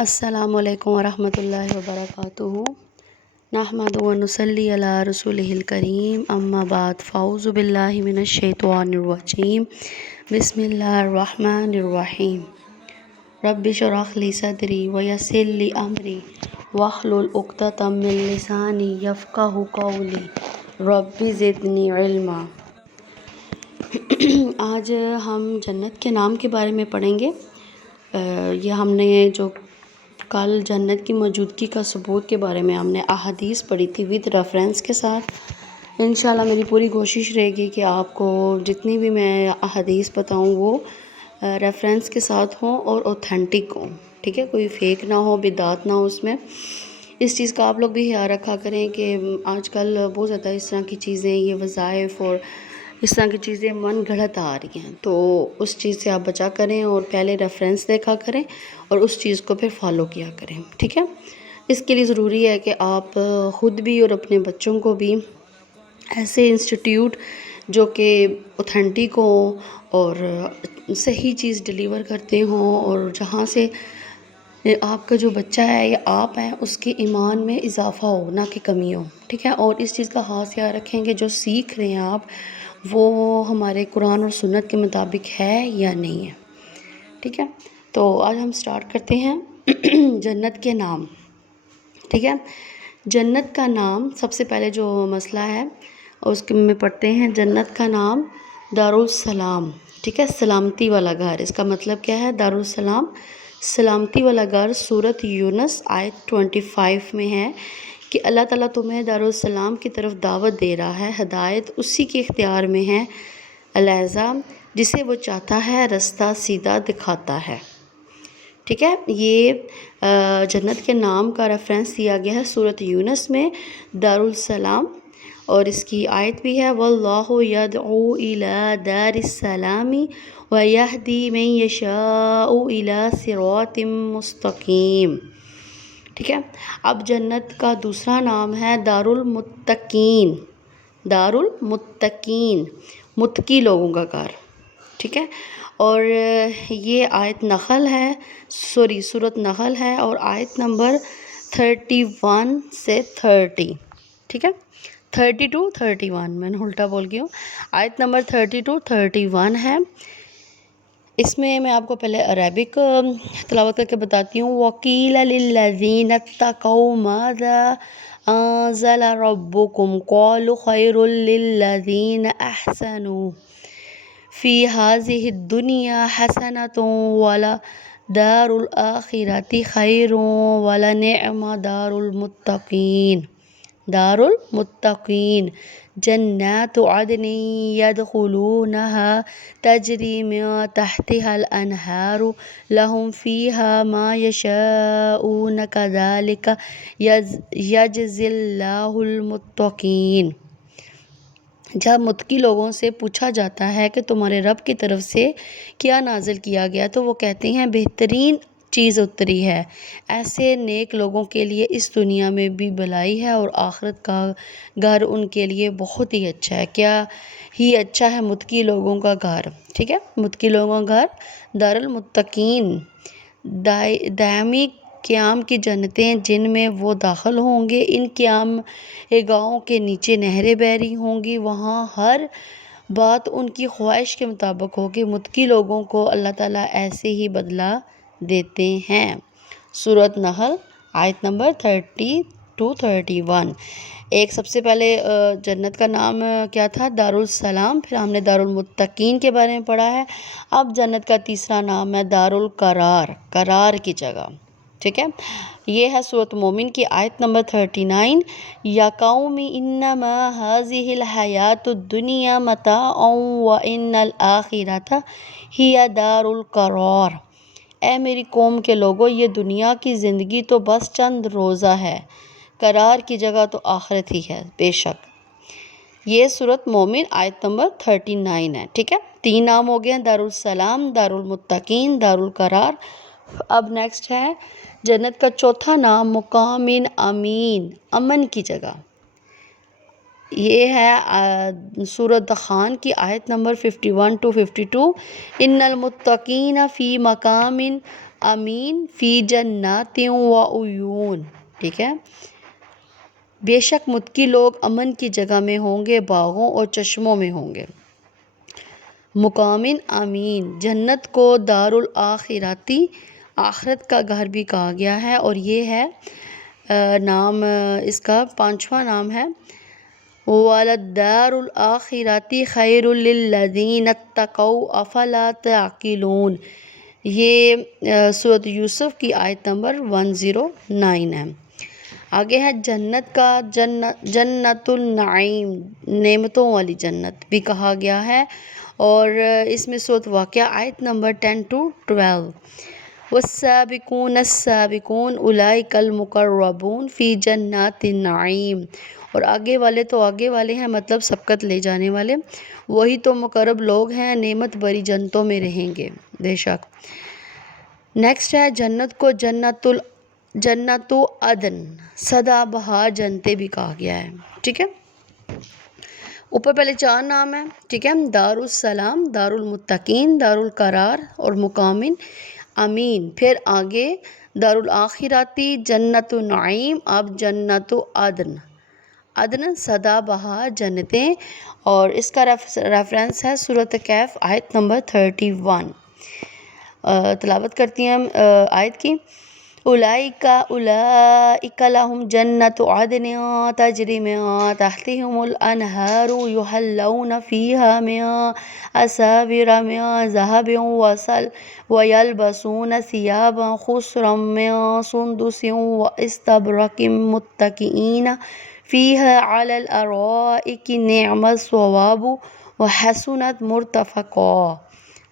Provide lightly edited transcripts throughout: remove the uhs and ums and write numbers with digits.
السلام علیکم ورحمۃ اللہ وبرکاتہ۔ نحمد و نصلی علی رسولہ الکریم، اما بعد، فاعوذ باللہ من الشیطان الرجیم، بسم اللہ الرحمن الرحیم۔ رب اشرح لی صدری ویسر لی امری واحلل عقدۃ من لسانی یفقہوا قولی، رب زدنی علما۔ آج ہم جنت کے نام کے بارے میں پڑھیں گے۔ یہ ہم نے جو کل جنت کی موجودگی کا ثبوت کے بارے میں ہم نے احادیث پڑھی تھی ود ریفرنس کے ساتھ۔ انشاءاللہ میری پوری کوشش رہے گی کہ آپ کو جتنی بھی میں احادیث بتاؤں وہ ریفرنس کے ساتھ ہوں اور اوتھینٹک ہوں، ٹھیک ہے، کوئی فیک نہ ہو، بدعت نہ ہو اس میں۔ اس چیز کا آپ لوگ بھی خیال رکھا کریں کہ آج کل بہت زیادہ اس طرح کی چیزیں، یہ وظائف اور اس طرح کی چیزیں من گھڑت آ رہی ہیں، تو اس چیز سے آپ بچا کریں اور پہلے ریفرنس دیکھا کریں اور اس چیز کو پھر فالو کیا کریں، ٹھیک ہے۔ اس کے لیے ضروری ہے کہ آپ خود بھی اور اپنے بچوں کو بھی ایسے انسٹیٹیوٹ جو کہ اوتھینٹک ہوں اور صحیح چیز ڈیلیور کرتے ہوں، اور جہاں سے آپ کا جو بچہ ہے یا آپ ہیں اس کے ایمان میں اضافہ ہو، نہ کہ کمی ہو، ٹھیک ہے۔ اور اس چیز کا خاص خیال رکھیں کہ جو سیکھ رہے ہیں آپ وہ ہمارے قرآن اور سنت کے مطابق ہے یا نہیں ہے، ٹھیک ہے۔ تو آج ہم سٹارٹ کرتے ہیں جنت کے نام، ٹھیک ہے۔ جنت کا نام، سب سے پہلے جو مسئلہ ہے اس کے میں پڑھتے ہیں، جنت کا نام دارالسلام، ٹھیک ہے، سلامتی والا گھر۔ اس کا مطلب کیا ہے؟ دارالسلام، سلامتی والا گھر۔ سورۃ یونس آیت 25 میں ہے کہ اللہ تعالیٰ تمہیں دارالسلام کی طرف دعوت دے رہا ہے، ہدایت اسی کے اختیار میں ہے، لہذا جسے وہ چاہتا ہے رستہ سیدھا دکھاتا ہے، ٹھیک ہے۔ یہ جنت کے نام کا ریفرنس دیا گیا ہے سورۃ یونس میں، دارالسلام، اور اس کی آیت بھی ہے واللہ یدعو الی دار السلام ویہدی من یشاء الی صراط مستقیم، ٹھیک ہے۔ اب جنت کا دوسرا نام ہے دارالمتقین، دارالمتقین، متقی لوگوں کا گھر، ٹھیک ہے۔ اور یہ آیت نحل ہے، سورۃ نحل ہے، اور آیت نمبر 31 سے 30، ٹھیک ہے، 30 to 31، میں نے الٹا بول گئی ہوں۔ آیت نمبر 30 to 31 ہے۔ اس میں آپ کو پہلے عربک تلاوت کر کے بتاتی ہوں۔ وَقِيلَ لِلَّذِينَ اتَّقَوْا مَاذَا أَنزَلَ رَبُّكُمْ قَالُوا خَيْرٌ لِلَّذِينَ أَحْسَنُوا فِي هَذِهِ الدُّنْيَا حَسَنَةٌ وَلَدَارُ الْآخِرَةِ خَيْرٌ وَلَنِعْمَ دَارُ الْمُتَّقِينَ۔ دار المتقین جنات عدن يدخلونها تجری من تحتها الانہار لهم فیہا ما یشاءون کذالک یجزی اللہ المتقین۔ جب متقی لوگوں سے پوچھا جاتا ہے کہ تمہارے رب کی طرف سے کیا نازل کیا گیا تو وہ کہتے ہیں بہترین چیز اتری ہے، ایسے نیک لوگوں کے لیے اس دنیا میں بھی بھلائی ہے اور آخرت کا گھر ان کے لیے بہت ہی اچھا ہے۔ کیا ہی اچھا ہے متقی لوگوں کا گھر، ٹھیک ہے، متقی لوگوں کا گھر دارالمتقین، دائمی قیام کی جنتیں جن میں وہ داخل ہوں گے، ان قیام گاہوں کے نیچے نہریں بہہ رہی ہوں گی، وہاں ہر بات ان کی خواہش کے مطابق ہوگی۔ متقی لوگوں کو اللہ تعالیٰ ایسے ہی بدلہ دیتے ہیں۔ سورۃ نحل آیت نمبر 30 to 31۔ ایک سب سے پہلے جنت کا نام کیا تھا؟ دارالسلام، پھر ہم نے دارالمتقین کے بارے میں پڑھا ہے۔ اب جنت کا تیسرا نام ہے دارالقرار، قرار کی جگہ، ٹھیک ہے۔ یہ ہے سورۃ مومن کی آیت نمبر 39۔ یا قوم انما هذه الحیاۃ الدنیا متاع وان الآخرۃ ہی دار القرار۔ اے میری قوم کے لوگو، یہ دنیا کی زندگی تو بس چند روزہ ہے، قرار کی جگہ تو آخرت ہی ہے بے شک۔ یہ سورۃ مومن آیت نمبر 39 ہے، ٹھیک ہے۔ 3 نام ہو گئے ہیں، دارالسلام، دارالمتقین، دارالقرار۔ اب نیکسٹ ہے جنت کا چوتھا نام مقام امین، امن کی جگہ۔ یہ ہے سورۃ دخان کی آیت نمبر 51 to 52۔ ان المتقین فی مقام امین فی جنات و عیون، ٹھیک ہے، بے شک متقی لوگ امن کی جگہ میں ہوں گے، باغوں اور چشموں میں ہوں گے۔ مقامن امین، جنت کو دار الاخرتی، آخرت کا گھر بھی کہا گیا ہے، اور یہ ہے نام اس کا 5واں نام ہے۔ وَلَلدَّارُ الْآخِرَةِ خَيْرٌ لِلَّذِينَ اتَّقَوْا أَفَلَا تَعْقِلُونَ، یہ سورۃ یوسف کی آیت نمبر 109 ہے۔ آگے ہے جنت کا جنت النعیم، نعمتوں والی جنت بھی کہا گیا ہے، اور اس میں سورۃ واقعہ آیت نمبر 10 to 12۔ والسابقون السابقون اولئک المقربون فی جنات النعیم، اور آگے والے تو آگے والے ہیں، مطلب سبقت لے جانے والے، وہی تو مقرب لوگ ہیں، نعمت بری جنتوں میں رہیں گے بے شک۔ نیکسٹ ہے جنت کو جنت عدن، سدا بہار جنتیں بھی کہا گیا ہے، ٹھیک ہے۔ اوپر پہلے 4 نام ہیں، ٹھیک ہے، دار السلام، دار المتقین، دار القرار اور مقامن امین، پھر آگے دار الاخراتی، جنت النعیم، اب جنت عدن، عدن سدا بہار جنتیں، اور اس کا ریفرنس ہے سورۃ کہف آیت نمبر 31۔ تلاوت کرتی ہیں آیت کی۔ اولئک لهم جنت عدن تجری من تحتهم الانہار یحلون فیہا من اساور من ذہب ویلبسون ثیابا خضرا من سندس واستبرق متکئین فیہا علی الارائک نعم الثواب وحسنت مرتفقا۔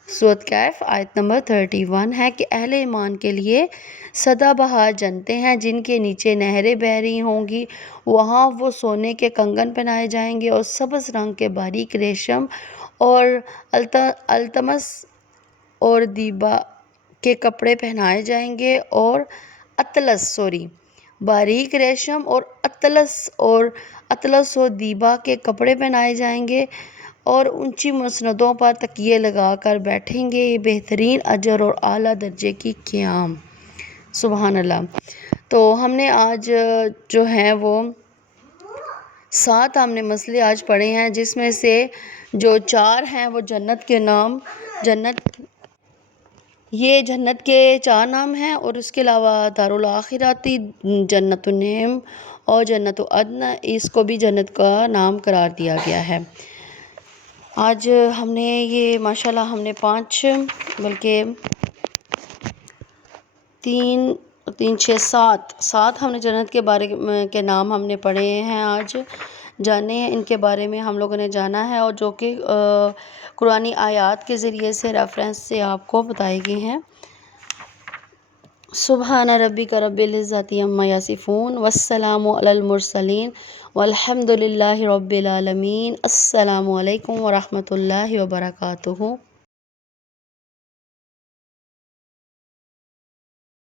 سورۃ کہف آیت نمبر 31 ہے کہ اہل ایمان کے لیے سدا بہار جنتیں ہیں جن کے نیچے نہریں بہہ رہی ہوں گی، وہاں وہ سونے کے کنگن پہنائے جائیں گے اور سبز رنگ کے باریک ریشم اور التمس اور دیبا کے کپڑے پہنائے جائیں گے، اور باریک ریشم اور اطلس و دیبا کے کپڑے پہنائے جائیں گے، اور اونچی مسندوں پر تکیے لگا کر بیٹھیں گے، یہ بہترین اجر اور اعلیٰ درجے کی قیام۔ سبحان اللہ۔ تو ہم نے آج جو ہیں وہ 7 ہم نے مسئلے آج پڑھے ہیں، جس میں سے جو 4 ہیں وہ جنت کے نام، یہ جنت کے 4 نام ہیں، اور اس کے علاوہ دار الاخراتی، جنت النعیم اور جنت عدن، اس کو بھی جنت کا نام قرار دیا گیا ہے۔ آج ہم نے یہ ماشاءاللہ ہم نے 5 بلکہ 3 6 7 ہم نے جنت کے بارے کے نام ہم نے پڑھے ہیں، آج جانے ہیں ان کے بارے میں ہم لوگوں نے جانا ہے، اور جو کہ قرآنی آیات کے ذریعے سے ریفرنس سے آپ کو بتائے گئے ہیں۔ سبحان ربک رب العزت عما یصفون والسلام علی المرسلین والحمد للہ رب العالمین۔ السلام علیکم ورحمۃ اللہ وبرکاتہ۔